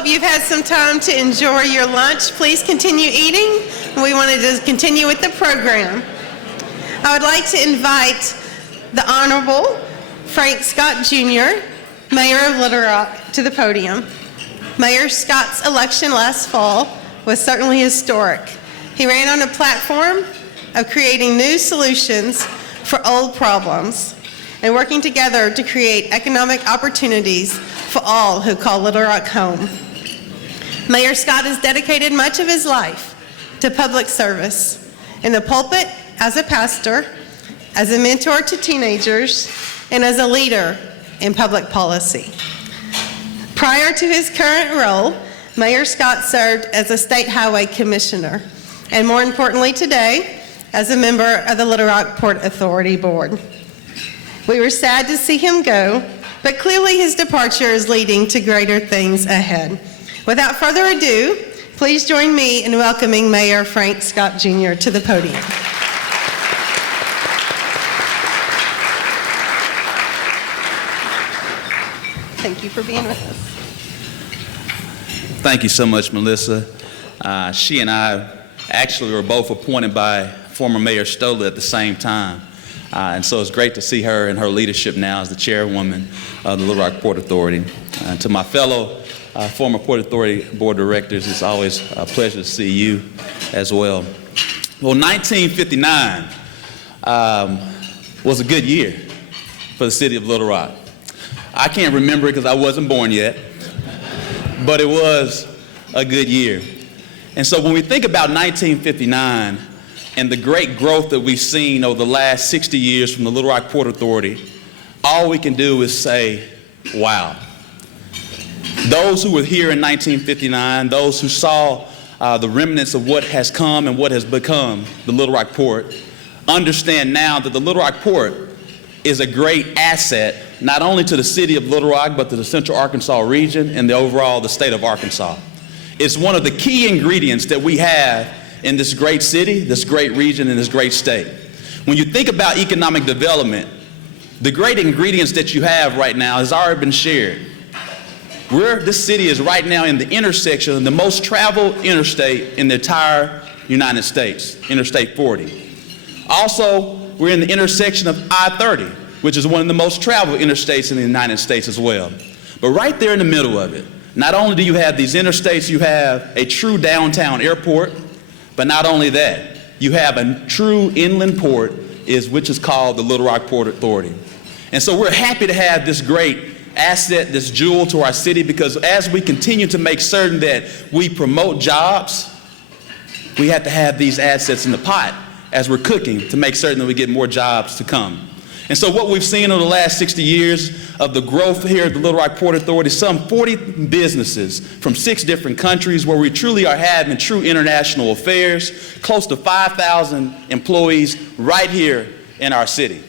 hope you've had some time to enjoy your lunch. Please continue eating. We wanted to continue with the program. I would like to invite the Honorable Frank Scott Jr., Mayor of Little Rock, to the podium. Mayor Scott's election last fall was certainly historic. He ran on a platform of creating new solutions for old problems and working together to create economic opportunities for all who call Little Rock home. Mayor Scott has dedicated much of his life to public service, in the pulpit, as a pastor, as a mentor to teenagers, and as a leader in public policy. Prior to his current role, Mayor Scott served as a state highway commissioner, and more importantly today, as a member of the Little Rock Port Authority Board. We were sad to see him go, but clearly his departure is leading to greater things ahead. Without further ado, please join me in welcoming Mayor Frank Scott Jr. to the podium. Thank you for being with us. Thank you so much, Melissa. She and I actually were both appointed by former Mayor Stoller at the same time. And so it's great to see her in her leadership now as the chairwoman of the Little Rock Port Authority. To my fellow former Port Authority Board Directors, it's always a pleasure to see you as well. Well, 1959 was a good year for the city of Little Rock. I can't remember it because I wasn't born yet, but it was a good year. And so when we think about 1959 and the great growth that we've seen over the last 60 years from the Little Rock Port Authority, all we can do is say, wow. Those who were here in 1959, those who saw the remnants of what has come and what has become the Little Rock Port, understand now that the Little Rock Port is a great asset, not only to the city of Little Rock, but to the Central Arkansas region and the state of Arkansas. It's one of the key ingredients that we have in this great city, this great region, and this great state. When you think about economic development, the great ingredients that you have right now has already been shared. This city is right now in the intersection of the most traveled interstate in the entire United States, Interstate 40. Also, we're in the intersection of I-30, which is one of the most traveled interstates in the United States as well. But right there in the middle of it, not only do you have these interstates, you have a true downtown airport, but not only that, you have a true inland port, which is called the Little Rock Port Authority. And so we're happy to have this great asset, this jewel to our city, because as we continue to make certain that we promote jobs, we have to have these assets in the pot as we're cooking to make certain that we get more jobs to come. And so what we've seen over the last 60 years of the growth here at the Little Rock Port Authority, some 40 businesses from 6 different countries where we truly are having true international affairs, close to 5,000 employees right here in our city.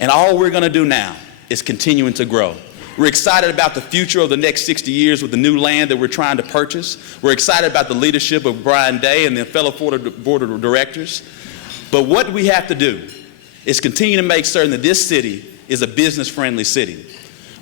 And all we're gonna do now is continuing to grow. We're excited about the future of the next 60 years with the new land that we're trying to purchase. We're excited about the leadership of Brian Day and the fellow board of directors. But what we have to do is continue to make certain that this city is a business-friendly city.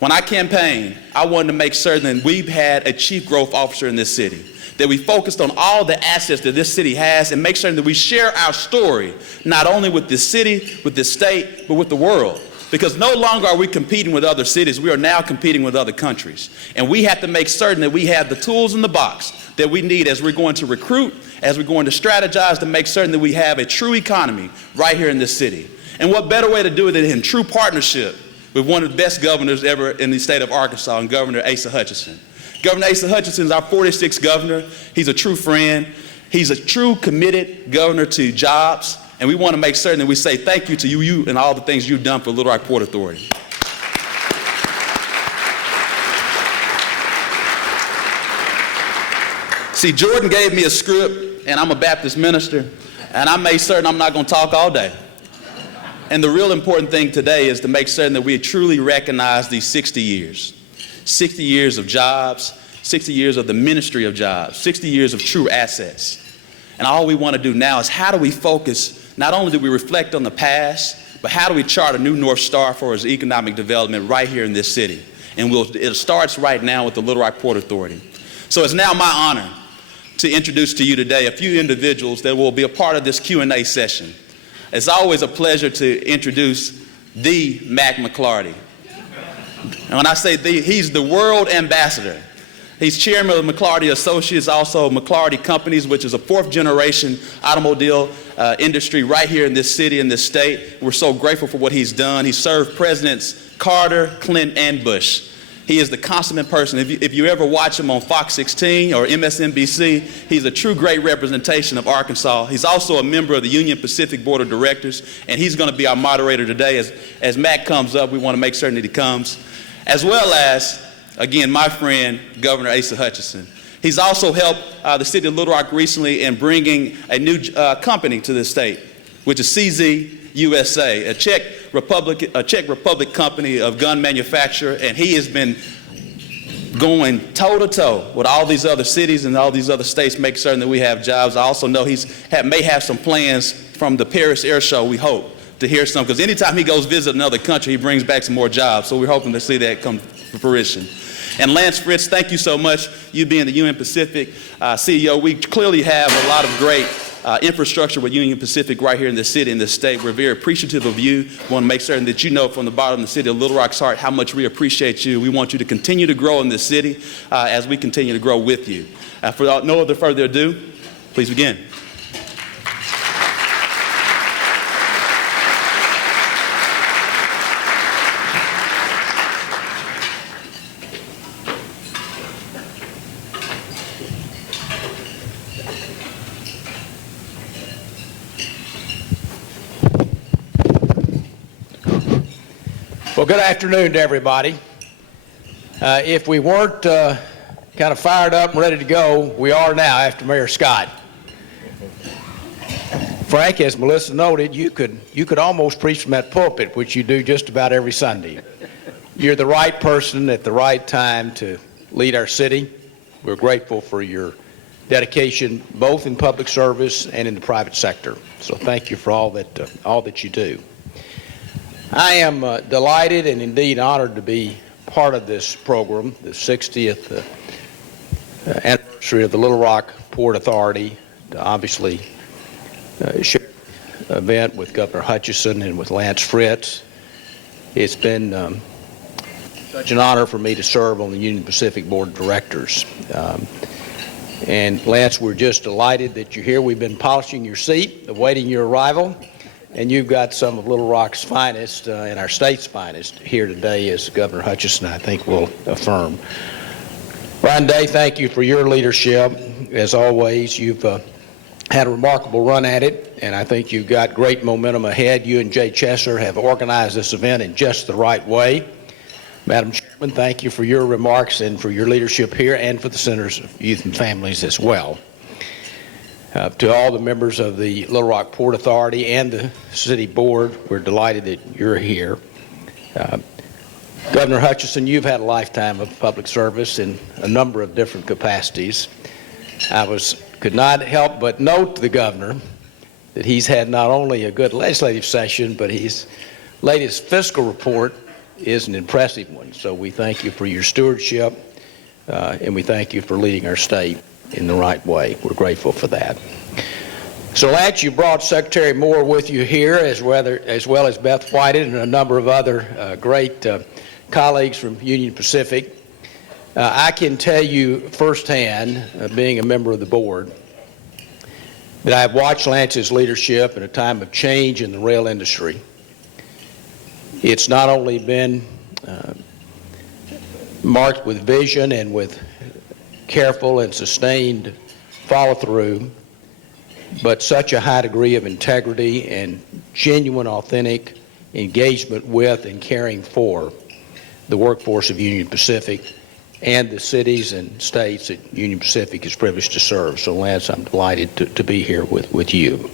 When I campaigned, I wanted to make certain that we've had a chief growth officer in this city, that we focused on all the assets that this city has and make certain that we share our story, not only with this city, with this state, but with the world. Because no longer are we competing with other cities, we are now competing with other countries. And we have to make certain that we have the tools in the box that we need as we're going to recruit, as we're going to strategize to make certain that we have a true economy right here in this city. And what better way to do it than in true partnership with one of the best governors ever in the state of Arkansas, and Governor Asa Hutchinson. Governor Asa Hutchinson is our 46th governor. He's a true friend. He's a true committed governor to jobs. And we want to make certain that we say thank you to you and all the things you've done for Little Rock Port Authority. See, Jordan gave me a script, and I'm a Baptist minister, and I made certain I'm not going to talk all day. And the real important thing today is to make certain that we truly recognize these 60 years. 60 years of jobs, 60 years of the ministry of jobs, 60 years of true assets. And all we want to do now is how do we focus, not only do we reflect on the past, but how do we chart a new North Star for our economic development right here in this city? And it starts right now with the Little Rock Port Authority. So it's now my honor to introduce to you today a few individuals that will be a part of this Q&A session. It's always a pleasure to introduce the Mac McClarty. And when I say the, he's the world ambassador. He's chairman of McClarty Associates, also McClarty Companies, which is a fourth-generation automobile industry right here in this city, in this state. We're so grateful for what he's done. He served Presidents Carter, Clinton, and Bush. He is the consummate person. If you ever watch him on Fox 16 or MSNBC, he's a true great representation of Arkansas. He's also a member of the Union Pacific Board of Directors, and he's going to be our moderator today. As Mac comes up, we want to make certain that he comes. As well as, again, my friend, Governor Asa Hutchinson. He's also helped the city of Little Rock recently in bringing a new company to the state, which is CZ USA, a Czech Republic company of gun manufacture, and he has been going toe-to-toe with all these other cities and all these other states, make certain that we have jobs. I also know may have some plans from the Paris Air Show, we hope, to hear some, because anytime he goes visit another country, he brings back some more jobs, so we're hoping to see that come to fruition. And Lance Fritz, thank you so much. You being the Union Pacific CEO, we clearly have a lot of great infrastructure with Union Pacific right here in this city, in this state. We're very appreciative of you. We want to make certain that you know from the bottom of the city of Little Rock's heart how much we appreciate you. We want you to continue to grow in this city as we continue to grow with you. For no other further ado, please begin. Well, good afternoon to everybody. If we weren't kind of fired up and ready to go, we are now after Mayor Scott. Frank, as Melissa noted, you could almost preach from that pulpit, which you do just about every Sunday. You're the right person at the right time to lead our city. We're grateful for your dedication, both in public service and in the private sector. So thank you for all that you do. I am delighted and indeed honored to be part of this program, the 60th anniversary of the Little Rock Port Authority, to obviously share an event with Governor Hutchinson and with Lance Fritz. It's been such an honor for me to serve on the Union Pacific Board of Directors. And Lance, we're just delighted that you're here. We've been polishing your seat, awaiting your arrival. And you've got some of Little Rock's finest and our state's finest here today, as Governor Hutchinson, I think, will affirm. Ryan Day, thank you for your leadership. As always, you've had a remarkable run at it, and I think you've got great momentum ahead. You and Jay Chesser have organized this event in just the right way. Madam Chairman, thank you for your remarks and for your leadership here and for the Centers of Youth and Families as well. To all the members of the Little Rock Port Authority and the City Board, we're delighted that you're here. Governor Hutchinson, you've had a lifetime of public service in a number of different capacities. I could not help but note to the governor that he's had not only a good legislative session, but his latest fiscal report is an impressive one. So we thank you for your stewardship, and we thank you for leading our state in the right way. We're grateful for that. So Lance, you brought Secretary Moore with you here, as well as Beth Whited and a number of other great colleagues from Union Pacific. I can tell you firsthand, being a member of the board, that I've watched Lance's leadership in a time of change in the rail industry. It's not only been marked with vision and with careful and sustained follow-through, but such a high degree of integrity and genuine, authentic engagement with and caring for the workforce of Union Pacific and the cities and states that Union Pacific is privileged to serve. So Lance, I'm delighted to be here with you.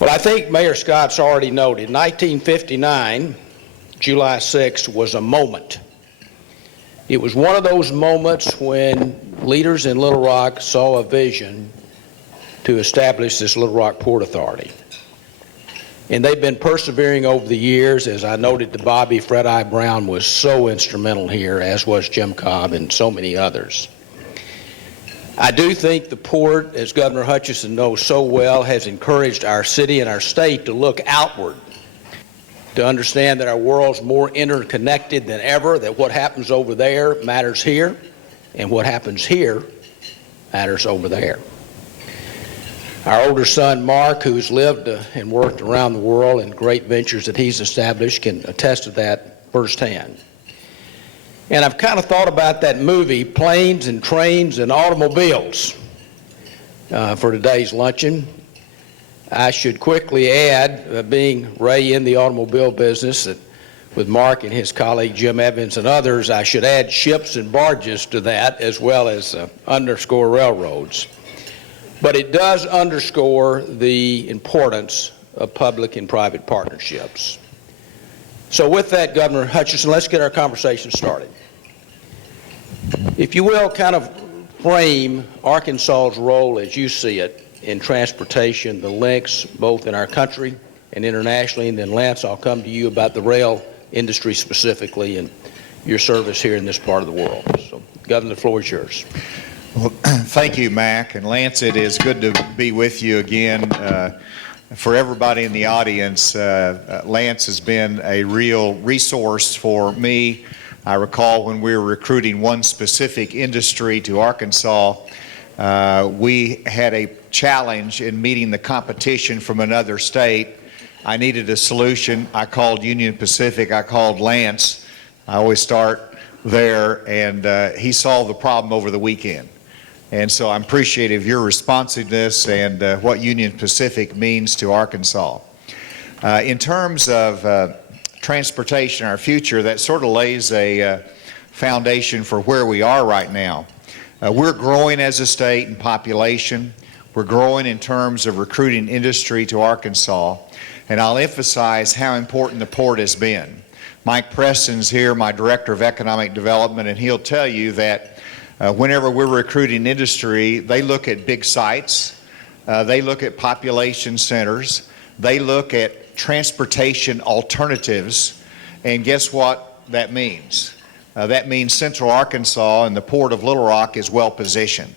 Well, I think Mayor Scott's already noted, 1959, July 6th, was a moment. It was one of those moments when leaders in Little Rock saw a vision to establish this Little Rock Port Authority. And they've been persevering over the years. As I noted to Bobby, Fred I. Brown was so instrumental here, as was Jim Cobb and so many others. I do think the port, as Governor Hutchinson knows so well, has encouraged our city and our state to look outward, to understand that our world's more interconnected than ever, that what happens over there matters here, and what happens here matters over there. Our older son, Mark, who's lived and worked around the world in great ventures that he's established, can attest to that firsthand. And I've kind of thought about that movie, Planes and Trains and Automobiles, for today's luncheon. I should quickly add, being Ray in the automobile business, that with Mark and his colleague Jim Evans and others, I should add ships and barges to that, as well as underscore railroads. But it does underscore the importance of public and private partnerships. So with that, Governor Hutchinson, let's get our conversation started. If you will, kind of frame Arkansas's role as you see it in transportation, the links both in our country and internationally, and then Lance, I'll come to you about the rail industry specifically and your service here in this part of the world. So, Governor, the floor is yours. Well, thank you, Mac. And Lance, it is good to be with you again. For everybody in the audience, Lance has been a real resource for me. I recall when we were recruiting one specific industry to Arkansas, we had a challenge in meeting the competition from another state. I needed a solution. I called Union Pacific. I called Lance. I always start there, and he solved the problem over the weekend. And so I'm appreciative of your responsiveness and what Union Pacific means to Arkansas. In terms of transportation, our future, that sort of lays a foundation for where we are right now. We're growing as a state in population. We're growing in terms of recruiting industry to Arkansas. And I'll emphasize how important the port has been. Mike Preston's here, my Director of Economic Development, and he'll tell you that whenever we're recruiting industry, they look at big sites, they look at population centers, they look at transportation alternatives, and guess what that means? That means Central Arkansas and the Port of Little Rock is well positioned.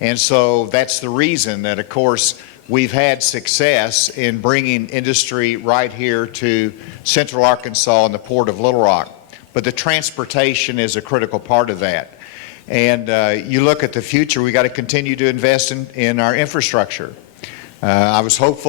And so that's the reason that, of course, we've had success in bringing industry right here to Central Arkansas and the Port of Little Rock. But the transportation is a critical part of that. And you look at the future, we got to continue to invest in our infrastructure. I was hopeful